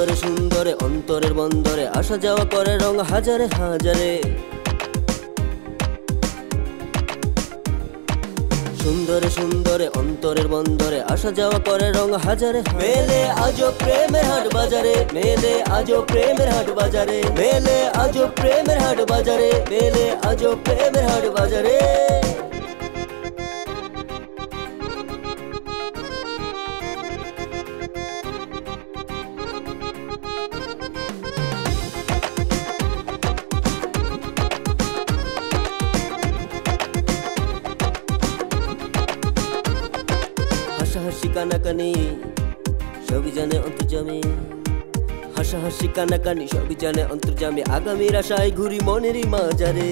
সুন্দরে সুন্দরে অন্তরের বন্দরে আসা যাওয়া করে রং হাজারে হাজারে। সুন্দরে সুন্দরে অন্তরের বন্দরে আসা যাওয়া করে রং হাজারে। মেলে আজও প্রেমের হাট বাজারে, মেলে আজও প্রেমের হাট বাজারে, মেলে আজও প্রেমের হাট বাজারে, মেলে আজও প্রেমের হাট বাজারে। হাসাহাসি কানাকানি সবই জানে অন্তর্যামী, হাসাহাসি কানাকানি সবই জানে অন্তর্যামী। আগামীর আশায় ঘুরি মনেরই মাজারে,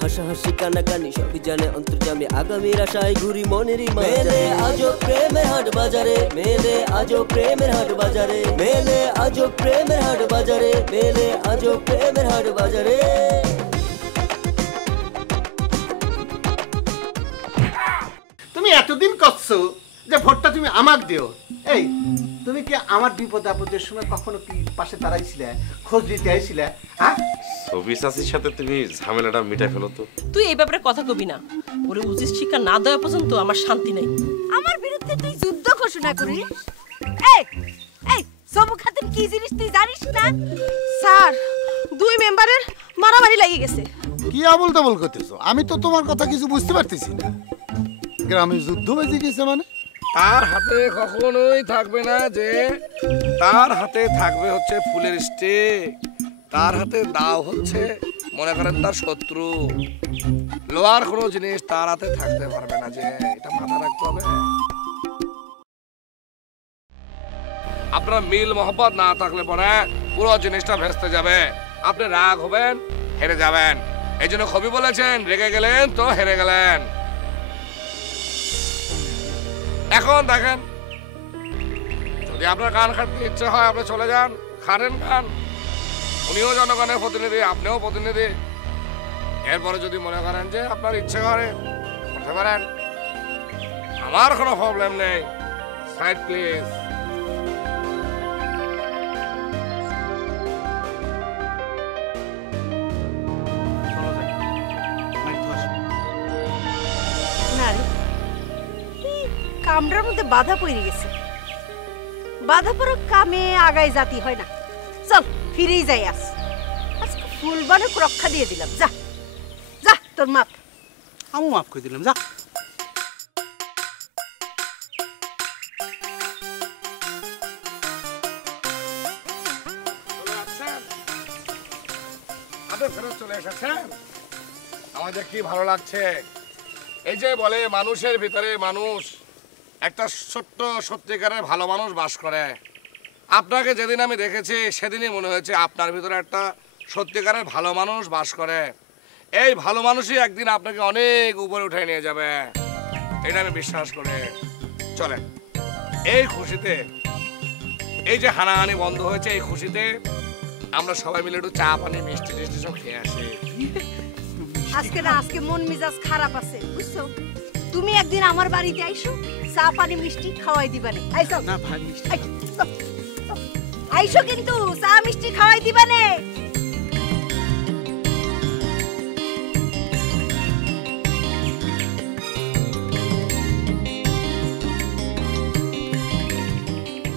হাসাহাসি কানাকানি সবই জানে অন্তর্যামী। আগামীর আশায় ঘুরি মনেরই মাজারে। আজও প্রেমের হাট বাজারে, মেলে আজও প্রেমের হাট বাজারে, মেলে আজও প্রেমের হাট বাজারে, মেলে আজও প্রেমের হাট বাজারে। তুমি এতদিন করছো যে ভোটটা তুমি আমাকে দিও, এই তুমি কি আমার বিপদ আপদের সময় কখনো কি পাশে দাঁড়াইছিলে, খোঁজ দিতে আইছিলে? হ্যাঁ, সবি চাচির সাথে তুমি ঝামেলাটা মিটাই ফেলো তো। তুই এই ব্যাপারে কথা কবি না, ওরে উচিত শিক্ষা না দেওয়া পর্যন্ত আমার শান্তি নেই। আমার বিরুদ্ধে তুই যুদ্ধ ঘোষণা করিস? এই এই সবু খাতির কি জিনিস তুই জানিস না? স্যার, দুই মেম্বারের মারামারি লেগে গেছে। কি আবল তাবল করতেছো? আমি তো তোমার কথা কিছু বুঝতে পারতেছি না। গ্রামে যুদ্ধ বেজে গেছে মানে? তার হাতে কখনোই থাকবে না যে, তার হাতে থাকবে হচ্ছে ফুলের স্টিক, তার হাতে দাও হচ্ছে মনে করেন তার শত্রু। লোহার কোনো জিনিস তার হাতে থাকতে পারবে না, যে এটা মাথায় রাখতে হবে। আপনার মিল মোহব্বত না থাকলে পরে পুরো জিনিসটা ভেস্তে যাবে। আপনি রাগ হবেন, হেরে যাবেন। এই জন্য কবি বলেছেন, রেগে গেলেন তো হেরে গেলেন। এখন দেখেন, যদি আপনার গান খাটতে ইচ্ছে হয় আপনি চলে যান, খানেন গান। উনিও জনগণের প্রতিনিধি, আপনিও প্রতিনিধি। এরপরে যদি মনে করেন যে আপনার ইচ্ছে করে করতে পারেন, আমার কোনো প্রবলেম নেই। Side please. কামড়ার মধ্যে বাধা পড়ে গেছে, বাধা পড়া কামে আগায় জাতি হয় না। চল ফিরেই যাই, আজকে ফুলবানুক রক্ষা দিয়ে দিলাম। যা যা, তোর মাপ। আমি মাফ করে দিলাম, যা। আপনি ফেরত চলে এসেছেন, আমাদের কি ভালো লাগছে। এই যে বলে মানুষের ভিতরে মানুষ, একটা ছোট্ট সত্যিকারের ভালো মানুষ বাস করে। আপনাকে যেদিন আমি দেখেছি সেদিনই মনে হয়েছে আপনার ভিতরে একটা সত্যিকারের ভালো মানুষ বাস করে। এই ভালো মানুষই একদিন আপনাকে অনেক উপরে উঠে নিয়ে যাবে, এটা আমি বিশ্বাস করি। চলেন এই খুশিতে, এই যে হানাহানি বন্ধ হয়েছে, এই খুশিতে আমরা সবাই মিলে একটু চা পানি মিষ্টি টিষ্টি সব খেয়ে আসি। আজকে মন মেজাজ খারাপ আছে, বুঝছো? তুমি একদিন আমার বাড়িতে আইসো, চা পানি মিষ্টি খাওয়াই দিবানে। আইসো না ভাই, মিষ্টি আইসো, কিন্তু চা মিষ্টি খাওয়াই দিবানে।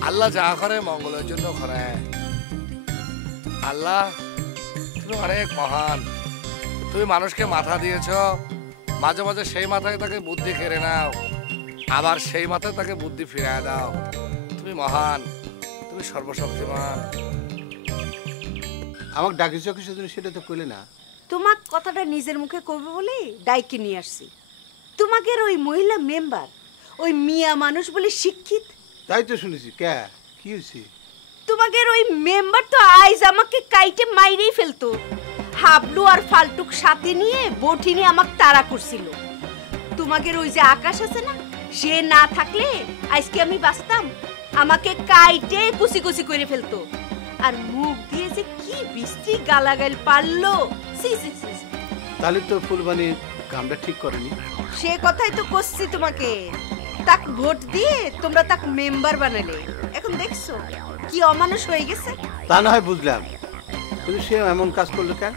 আল্লাহ যা করে মঙ্গলের জন্য করে। আল্লাহ তুমি অনেক মহান। তুমি মানুষকে মাথা দিয়েছ, মাঝে মাঝে সেই মাথায় তাকে বুদ্ধি কেড়ে নাও, আবার সেই মাথায় তাকে বুদ্ধি ফিরিয়ে দাও। তুমি মহান, তুমি সর্বশক্তিমান। আমাকে ডাকিস কিসের জন্য সেটা তো কইলে না। তোমাক কথাটা নিজের মুখে কইবে বলে ডাইকে নিয়ে আসছি। তোমাদের ওই মহিলা মেম্বার, ওই মিয়া মানুষ বলে শিক্ষিত। তাই তো শুনেছি। কে কি হয়েছে? তোমাদের ওই মেম্বার তো আইজ আমাকে কাইটে মাইরেই ফেলতো। হাবলু আর ফালটুক সাথে নিয়ে বঠিনি আমাকে তাড়া করছিল। তোমাদের ওই যে আকাশ আছে না, সে না থাকলে আজকে আমি বাঁচতাম। আমাকে কাইটে কুচি কুচি করে ফেলতো, আর মুখ দিয়ে যে কি বিশ্রী গালাগাল পারলো। তাহলে তো ফুলবানি কামটা ঠিক করেনি। সে কথাই তো করছি তোমাকে। তাক ভোট দিয়ে তোমরা তাক মেম্বার বানালে, এখন দেখছো কি অমানুষ হয়ে গেছে। তা না হয় বুঝলাম, তুমি সে এমন কাজ করলো কেন?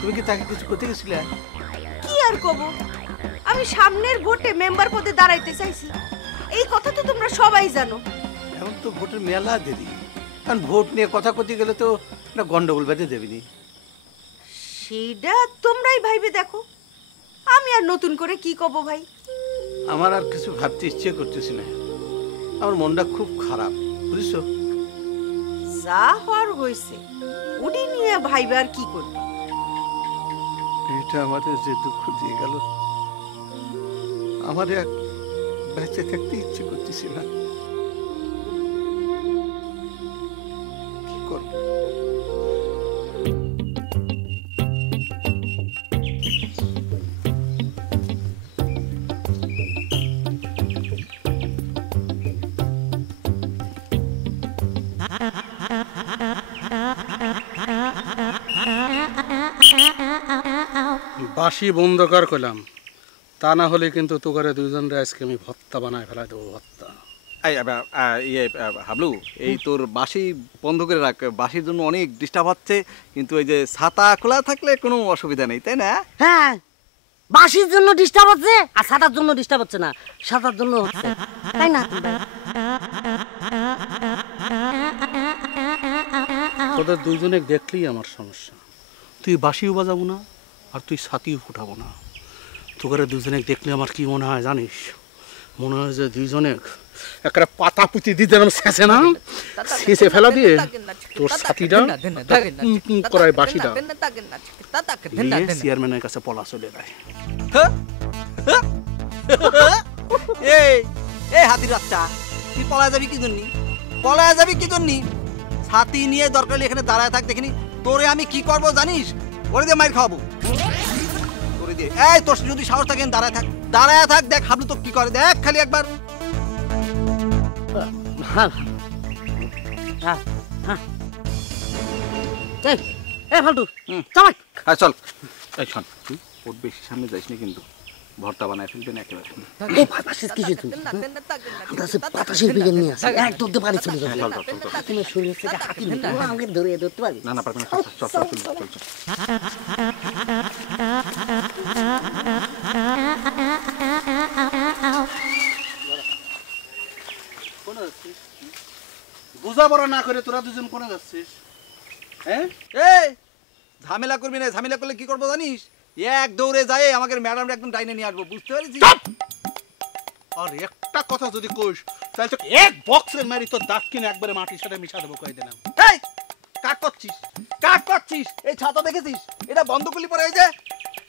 তুমি কি তাকে কিছু করতে গেছিলে? কি আর কব, আমি সামনের ভোটে মেম্বার পদে দাঁড়াইতে চাইছি, এই কথা তো তোমরা সবাই জানো। এখন তো ভোটের মেলা দেরি, কারণ ভোট নিয়ে কথা করতে গেলে তো না গন্ডগোল বেঁধে দেবিনি। সেটা তোমরাই ভাইবে দেখো, আমি আর নতুন করে কি কব ভাই। আমার আর কিছু ভাবতে ইচ্ছে করতেছি না, আমার মনটা খুব খারাপ, বুঝছো? যা হওয়ার হয়েছে ওটি নিয়ে ভাইবে আর কি করব। এটা আমাদের যে দুঃখ দিয়ে গেল, আমার এক বেঁচে থাকতে ইচ্ছে করতেছি না, কি করব? বাসি বন্ধ কর কইলাম, তা না হলে কিন্তু তোকারে দুইজনরে আজকে আমি ভর্তা বানায় ফেলাই দেবো, ভর্তা। হাবলু, এই তোর বাসি বন্ধ করে রাখ, বাসির জন্য অনেক ডিস্টার্ব হচ্ছে, কিন্তু এই যে ছাতা খোলা থাকলে কোনো অসুবিধা নেই, তাই না? হ্যাঁ, বাসির জন্য ডিস্টার্ব হচ্ছে আর ছাতার জন্য ডিস্টার্ব হচ্ছে না, ছাতার জন্য হচ্ছে, তাই না? তোদের দুইজনে দেখলেই আমার সমস্যা, তুই বাসিও বাজাবো না আর তুই ছাতিও ফুটাবো না। তোকারে দুজনে দেখলে আমার কি মনে হয় জানিস? মনে হয় যে দুইজনে একটা পাতা পুঁতি দিতে শেষে না শেষে ফেলা দিয়ে তোর ছাতিটা করায় বাসিটা চেয়ারম্যানের কাছে পলা চলে যায়। এই হাতির বাচ্চা, তুই পলায় যাবি কি জন্য? পলায় যাবি কি জন্য? ছাতি নিয়ে দরকার এখানে দাঁড়ায় থাক, দেখিনি তোরে আমি কি করবো জানিস? ওরে দিয়ে মাইর খাওয়াবো তোরে দিয়ে। এই তোর যদি সাহস থাকে দাঁড়ায় থাক, দাঁড়ায় থাক, দেখ হাবলু তো কি করে, দেখ খালি একবার। ফালতু চামাক, চল। এই শোন, তুই ওর বেশি সামনে যাইস না, কিন্তু ভর্তা বানায় ফেলবে না একেবারে। বাতাসের বিজ্ঞান নিয়ে আসে এক ধরতে পারি, চলে যাবে তুমি শরীর থেকে হাতি আমাকে ধরে ধরতে পারি না, না পারবে না, চল চল চল চল চল। বোঝাপড়া না করে তোরা দুজন কোনে যাচ্ছিস? হ্যাঁ, এই ঝামেলা করবি না, ঝামেলা করলে কি করবো জানিস? এক দৌড়ে যায় আমাকে ম্যাডাম একদম ডাইনে নিয়ে আসবো, বুঝতে পারছিস? আর একটা কথা যদি কইস তাহলে তো এক বক্সের মারি তোর দাঁত কিনে একবারে মাটির সাথে মিশা দেবো, কই দিলাম। এই কাট করছিস, কাট করছিস। এই ছাতা দেখেছিস? এটা বন্ধ করলি পরে এই যে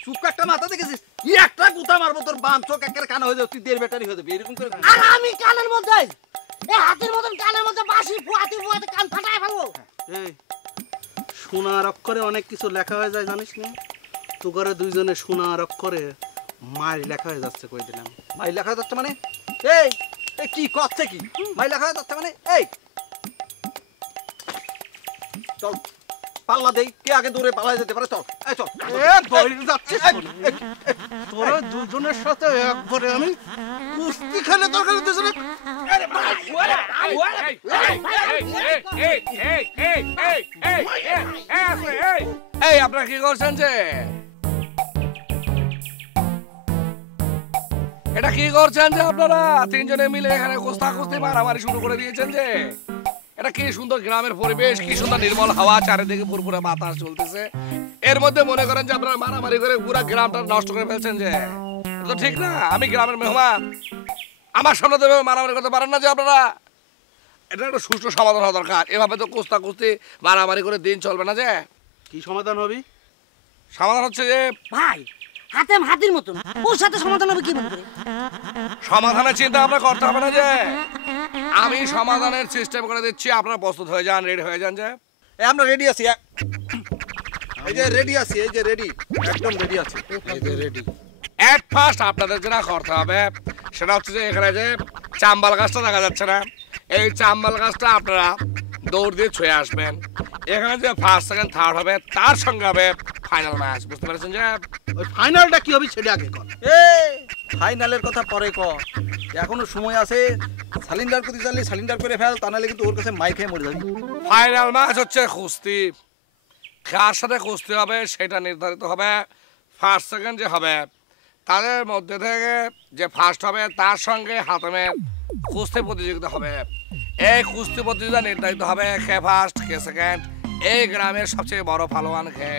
সুক্কা একটা মাথা দেখেছিস? একটা গুতা মারবো তোর বাম চোখ একেবারে কানা হয়ে যাবে, তুই দেড় ব্যাটারি হয়ে যাবে এরকম করে। আর আমি কানের মধ্যে এই হাতির মতন কানের মধ্যে বাসি ফুয়াতে ফুয়াতে কান ফাটায় ফেলবো। এই সোনার অক্ষরে অনেক কিছু লেখা হয়ে যায় জানিস না? তোকারে দুইজনে সোনার অক্ষরে মাই লেখা হয়ে যাচ্ছে, কই দিলাম। মাই লেখা হয়ে যাচ্ছে মানে? এই কি করছে কি? মাই লেখা হয়ে যাচ্ছে মানে? এই চল পাল্লা দেই, কে আগে দৌড়ে পালায় যেতে পারে, চল। এই চল, যাচ্ছিস তোরা দুজনের সাথে একবারে আমি কুস্তি খেলে তোর কাছে দুজনে। এই আপনারা কি করছেন যে? এটা কি করছেন যে আপনারা তিনজনে মিলে এখানে কুস্তি মারামারি শুরু করে দিয়েছেন যে? এটা কি সুন্দর গ্রামের পরিবেশ, কি সুন্দর নির্মল হাওয়া, চারিদিকে পুরোপুরা বাতাস চলতেছে, এর মধ্যে মনে করেন যে আপনারা মারামারি করে পুরো গ্রামটা নষ্ট করে ফেলছেন যে? এটা তো ঠিক না। আমি গ্রামের মেহমান, আমার সামনে তো মারামারি করতে পারেন না যে আপনারা। এটা একটা সুষ্ঠু সমাধান হওয়া দরকার, এভাবে তো কুস্তি মারামারি করে দিন চলবে না যে। কি সমাধান হবে? সমাধান হচ্ছে যে ভাই হাতে হাতির মতন ওর সাথে সমাধান হবে কি মনে করে? সমাধানের চিন্তা আপনার করতে হবে না যে, আমি সমাধানের সিস্টেম করে দিচ্ছি, আপনারা প্রস্তুত হয়ে যান, রেডি হয়ে যান যে। আমরা রেডি আছি, এই যে রেডি আছি, এই যে রেডি, একদম রেডি আছি, এই যে রেডি। এট ফার্স্ট আপনাদের যেটা করতে হবে সেটা হচ্ছে যে এখানে যে চাম্বাল গাছটা দেখা যাচ্ছে না, এই চাম্বাল গাছটা আপনারা দৌড় দিয়ে ছুঁয়ে আসবেন। এখানে যে ফার্স্ট সেকেন্ড থার্ড হবে তার সঙ্গে হবে ফাইনাল ম্যাচ, বুঝতে পেরেছেন যে? ওই ফাইনালটা কি হবে সেটা আগে কর। এই ফাইনালের কথা পরে ক, এখনো সময় আছে। সিলিন্ডার করতে চাইলে সিলিন্ডার করে ফেল, তা নাহলে কিন্তু ওর কাছে মাই খেয়ে মরে যাবি। ফাইনাল ম্যাচ হচ্ছে কুস্তি। কার সাথে কুস্তি হবে সেটা নির্ধারিত হবে ফার্স্ট সেকেন্ড যে হবে তাদের মধ্যে থেকে যে ফার্স্ট হবে তার সঙ্গে হাতেমের কুস্তি প্রতিযোগিতা হবে। এই কুস্তি প্রতিযোগিতা নির্ধারিত হবে কে ফার্স্ট কে সেকেন্ড, এই গ্রামের সবচেয়ে বড় পালোয়ান কে।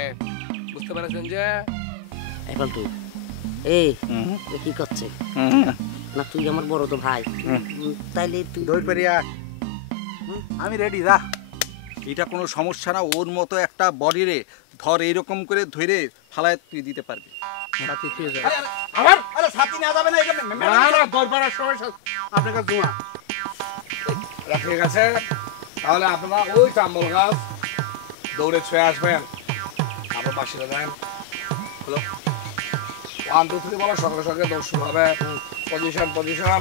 বুঝতে পেরেছেন যে এখন তুই এই এ কি করছে না? তুই আমার বড় তো ভাই, তাইলে তুই দই পেরিয়া আমি রেডি যা। এটা কোনো সমস্যা না, ওর মতো একটা বডি রে ধর এইরকম করে ধরে ফালায় তুই দিতে পারবি। সাথী তুই যা। আবার আরে ছাতি না যাবে না, এটা না না দরবারের সময় আপনাকে জমা। ঠিক আছে, তাহলে আপনারা ওই চাম্বল গাছ দৌড়ে ছুঁয়ে আসবেন। আবার বাসিটা দেন হলো 1 2 3 বলো, সঙ্গে সঙ্গে দৌড় শুরু হবে। Position position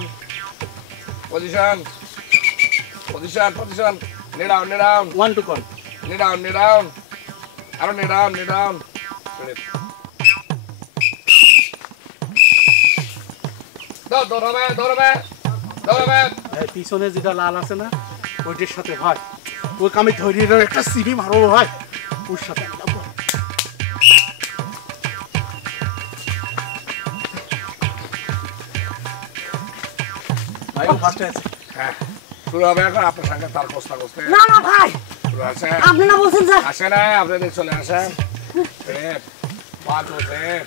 position position position, নে ডাউন নে ডাউন, 1 2 কল, নে ডাউন নে ডাউন, আরো নে ডাউন নে ডাউন। দৌড়াবে দৌড়াবে দৌড়াবে। এই পিছনে যেটা লাল আছে না ওইটার সাথে ভাই, ওকে আমি ধরিয়ে একটা সিঁড়ি মারবো ভাই, ওর সাথে ভাই ফার্স্ট আছে। হ্যাঁ শুরু হবে এখন আপনার সঙ্গে তার কোস্তা কোস্তে। না না ভাই, শুরু আছে, আপনি না বলছেন যে আসে না আপনাদের চলে আসেন। 1 2 3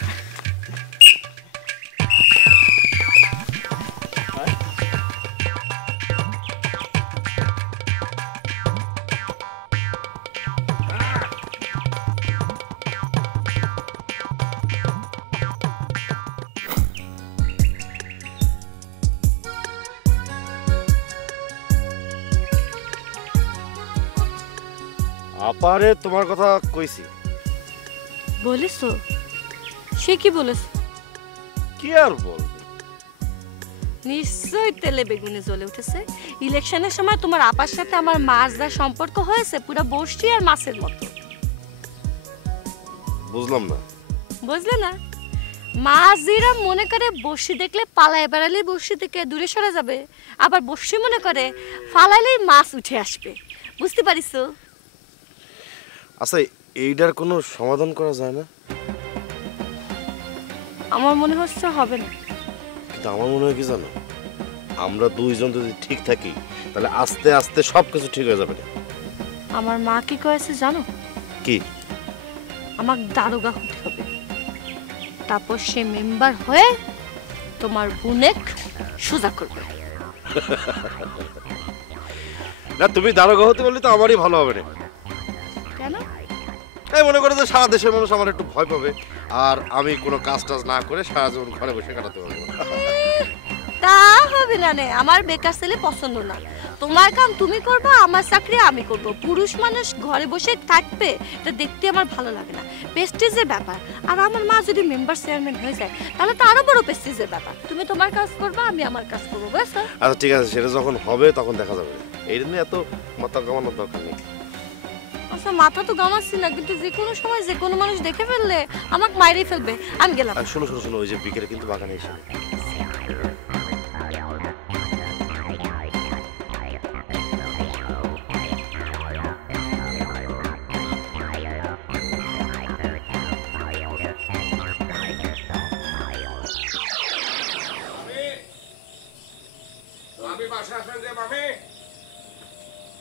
আপারে তোমার কথা কইছি। বলিস সে কি বলেছ? কি আর বলবে, নিশ্চয়ই তেলে বেগুনে জ্বলে উঠেছে। ইলেকশনের সময় তোমার আপার সাথে আমার মাছ যা সম্পর্ক হয়েছে পুরো বর্ষি আর মাছের মতো। বুঝলাম না। বুঝলে না? মাঝিরা মনে করে বর্ষি দেখলে পালায় বেড়ালেই বর্ষি থেকে দূরে সরে যাবে, আবার বর্ষি মনে করে ফালাইলেই মাছ উঠে আসবে। বুঝতে পারিস? আচ্ছা এইটার কোনো সমাধান করা যায় না? আমার মনে হচ্ছে হবে না। কিন্তু আমার মনে হয় কি জানো, আমরা দুইজন যদি ঠিক থাকি তাহলে আস্তে আস্তে সবকিছু ঠিক হয়ে যাবে। আমার মা কি কয়েছে জানো? কি? আমাকে দারোগা হতে হবে, তারপর সে মেম্বার হয়ে তোমার বোনেক সোজা করবে। না তুমি দারোগা হতে বললে তো আমারই ভালো হবে না। কেন? এই মনে করো যে সারা দেশের মানুষ আমার একটু ভয় পাবে, আর আমি কোনো কাজ টাজ না করে সারা জীবন ঘরে বসে কাটাতে পারবো। তা হবে না নে, আমার বেকার ছেলে পছন্দ না। তোমার কাম তুমি করবা, আমার চাকরি আমি করব। পুরুষ মানুষ ঘরে বসে থাকবে এটা দেখতে আমার ভালো লাগে না, প্রেস্টিজের ব্যাপার। আর আমার মা যদি মেম্বার চেয়ারম্যান হয়ে যায় তাহলে তো আরো বড় প্রেস্টিজের ব্যাপার। তুমি তোমার কাজ করবা, আমি আমার কাজ করবো, বুঝছো? আচ্ছা ঠিক আছে, সেটা যখন হবে তখন দেখা যাবে। এই জন্য এত মাথা কামানোর দরকার নেই। আচ্ছা মাথা তো গামাচ্ছি না, কিন্তু যে কোনো সময় যে কোনো মানুষ দেখে ফেললে আমাকে মাইরেই ফেলবে। আমি গেলাম। আর শোনো শোনো শোনো, ওই যে বিকেলে কিন্তু বাগানে এসে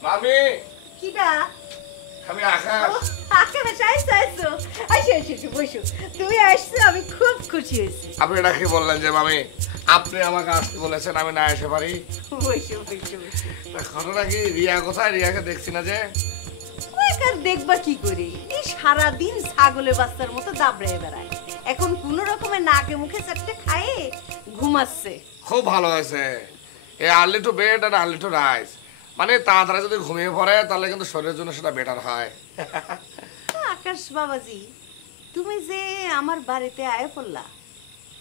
মামি কিডা? আমি আকাশ। আকাশ আইসো আইসো আইসো আইসো বসো। তুমি আসছো, আমি খুব খুশি হয়েছি। আপনি এটা কি বললেন যে মামি আপনি আমাকে আসতে বলেছেন, আমি না এসে পারি? বসো বসো বসো। ঘটনা কি? রিয়া কোথায়? রিয়াকে দেখছি না যে। ওইখান দেখবা কি করে, এই সারাদিন ছাগলের বাচ্চার মতো দাবড়ে বেড়ায়। এখন কোন রকমের নাকে মুখে চারটে খায় ঘুমাচ্ছে। খুব ভালো হয়েছে। এই আর্লি টু বেড আর আর্লি টু রাইস, মানে তাড়াতাড়ি যদি ঘুমিয়ে পড়ে তাহলে কিন্তু শরীরের জন্য সেটা বেটার হয়। আকাশ বাবাজি, তুমি যে আমার বাড়িতে আয় পড়লা,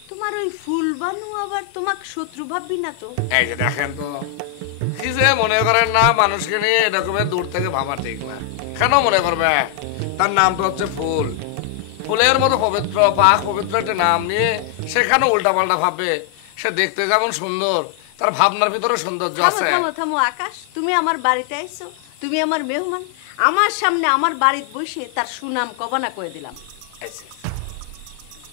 তোমার ওই ফুল বানু আবার তোমাকে শত্রু ভাববি না তো? এই যে দেখেন তো, কি যে মনে করেন না মানুষকে নিয়ে এরকমের দূর থেকে ভাবা ঠিক না। কেন মনে করবে? তার নাম তো হচ্ছে ফুল। ফুলের মতো পবিত্র পাক পবিত্র একটা নাম নিয়ে সেখানে উল্টাপাল্টা ভাববে। সে দেখতে যেমন সুন্দর, তার ভাবনার ভিতরে সৌন্দর্য থামো আছে। থামো থামো আকাশ, তুমি আমার বাড়িতে আইছো, তুমি আমার মেহমান, আমার সামনে আমার বাড়িতে বসে তার সুনাম কবানা করে দিলাম।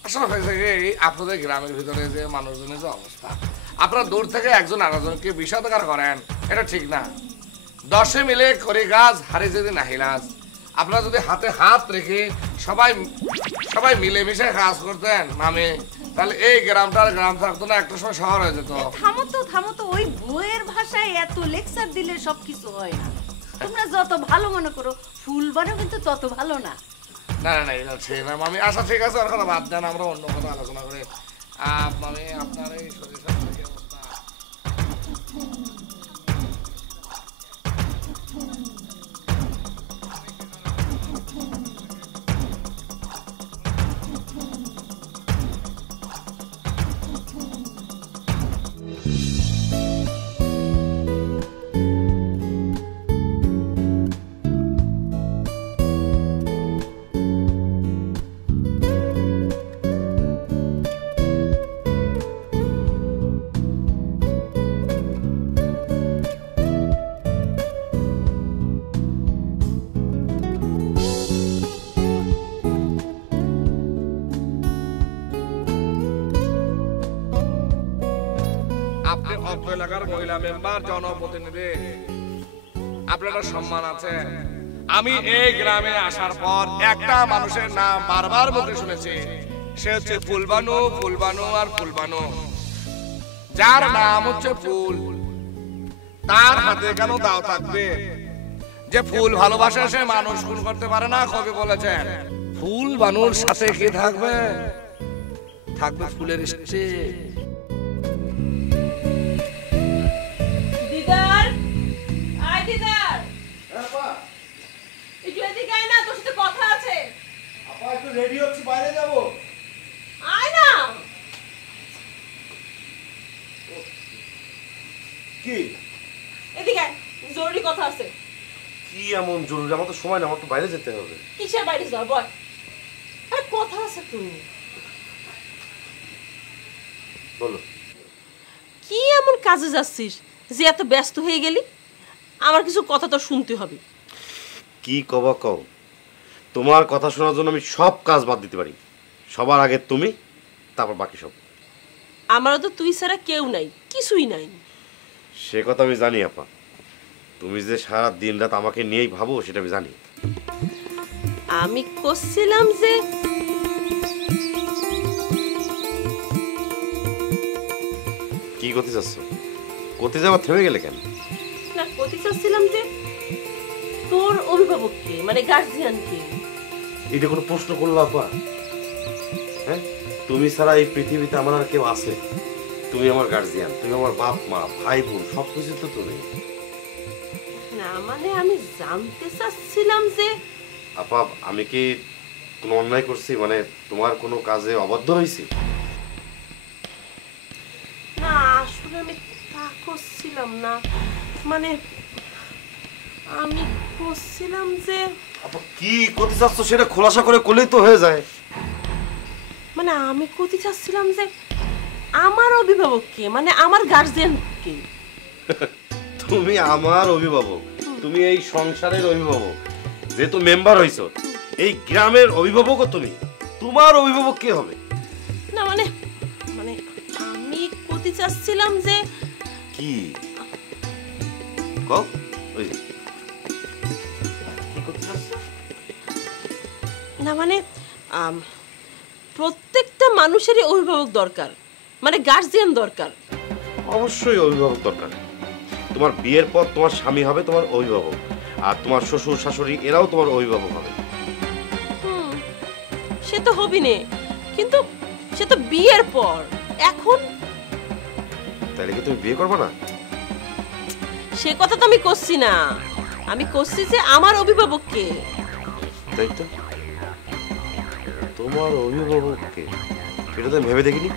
আসলে হয়েছে কি, আপনাদের গ্রামের ভিতরে যে মানুষজনের যে অবস্থা, আপনারা দূর থেকে একজন আরেকজনকে বিষাদগার করেন, এটা ঠিক না। 10 মিলে করে গাছ হারে যদি নাহিলাজ। আপনারা যদি হাতে হাত রেখে সবাই মিলেমিশে কাজ করতেন নামে, তাহলে এই গ্রামটার গ্রাম থাকতো না, একটা সময় শহর হয়ে যেত। থামো তো, ওই বইয়ের ভাষায় এত লেকচার দিলে সবকিছু হয় না। তোমরা যত ভালো মনে করো, ফুল বানাও কিন্তু তত ভালো না। না না না, এটা ঠিক না মামি। আচ্ছা ঠিক আছে, ওর কথা বাদ দেন, আমরা অন্য কথা আলোচনা করি। মামি, আপনার এই শরীর স্বাস্থ্যের কি অবস্থা? আপনি অত্র এলাকার মহিলা মেম্বার, জনপ্রতিনিধি, আপনার সম্মান আছে। আমি এই গ্রামে আসার পর একটা মানুষের নাম বারবার মুখে শুনেছি, সে হচ্ছে ফুলবানু, ফুলবানু আর ফুলবানু। যার নাম হচ্ছে ফুল, তার হাতে কেন দাও থাকবে? যে ফুল ভালোবাসে সে মানুষ খুন করতে পারে না, কবি বলেছেন। ফুল বানুর সাথে কি থাকবে? থাকবে ফুলের স্টেজ। দিদার, আয় দিদার। একটু এদিকে আয় না, তোর সাথে কথা আছে। আপা একটু রেডি হচ্ছি, বাইরে যাব। আয় না। কি? এদিকে আয়, জরুরি কথা আছে। কি এমন জরুরি? আমার তো সময় না, আমার তো বাইরে যেতে হবে। কিসের বাইরে যাও বল? আরে কথা আছে তো। বলো। কি এমন কাজে যাচ্ছিস যে এত ব্যস্ত হয়ে গেলি? আমার কিছু কথা তো শুনতে হবে। কি কবা কও? তোমার কথা শোনার জন্য আমি সব কাজ বাদ দিতে পারি। সবার আগে তুমি, তারপর বাকি সব। আমারও তো তুই ছাড়া কেউ নাই, কিছুই নাই। সে কথা আমি জানি আপা। তুমি যে সারা দিন রাত আমাকে নিয়েই ভাবো সেটা আমি জানি। আমি করছিলাম যে কি করতে চাচ্ছ? করতে যাওয়া থেমে গেলে কেন? না, করতে চাচ্ছিলাম যে তোর অভিভাবককে, মানে গার্জিয়ানকে। এটা কোনো প্রশ্ন করলো আপা? হ্যাঁ, তুমি ছাড়া এই পৃথিবীতে আমার আর কেউ আছে? তুমি আমার গার্জিয়ান, তুমি আমার বাপ মা ভাই বোন সবকিছু তো তুমি। না মানে আমি জানতে চাচ্ছিলাম যে আপা, আমি কি কোনো অন্যায় করছি? মানে তোমার কোনো কাজে অবাধ্য হয়েছি? না, আসলে আমি তা করছিলাম না। মানে আমি করছিলাম যে আপা কি করতে চাচ্ছ সেটা খোলাসা করে করলেই তো হয়ে যায়। মানে আমি করতে চাচ্ছিলাম যে আমার অভিভাবককে, মানে আমার গার্জিয়ানকে। তুমি আমার অভিভাবক, তুমি এই সংসারের অভিভাবক, যেহেতু মেম্বার হইছো এই গ্রামের অভিভাবকও তুমি। তোমার অভিভাবক কে হবে? না মানে মানে আমি করতে চাচ্ছিলাম যে কি কও? ওই কি করতে চাচ্ছ? না মানে প্রত্যেকটা মানুষেরই অভিভাবক দরকার, মানে গার্জিয়ান দরকার। অবশ্যই অভিভাবক দরকার। তোমার বিয়ের পর তোমার স্বামী হবে তোমার অভিভাবক, আর তোমার শ্বশুর শাশুড়ি এরাও তোমার অভিভাবক হবে। সে তো হবি নে, কিন্তু সে তো বিয়ের পর। এখন তাহলে কি তুমি বিয়ে করবে না? সে কথা তো আমি করছি না, আমি করছি যে আমার অভিভাবককে। তাই তো, তোমার অভিভাবককে, এটা তো ভেবে দেখিনি।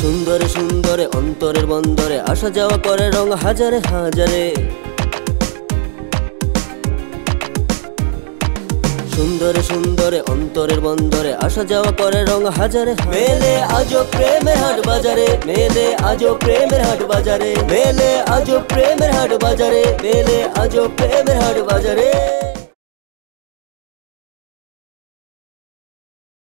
সুন্দরে সুন্দরে অন্তরের বন্দরে আসা যাওয়া করে রং হাজারে হাজারে সুন্দরে সুন্দরে অন্তরের বন্দরে আসা যাওয়া করে রং হাজারে মেলে আজও প্রেমের হাট বাজারে মেলে আজও প্রেমের হাট বাজারে মেলে আজও প্রেমের হাট বাজারে মেলে আজও প্রেমের হাট বাজারে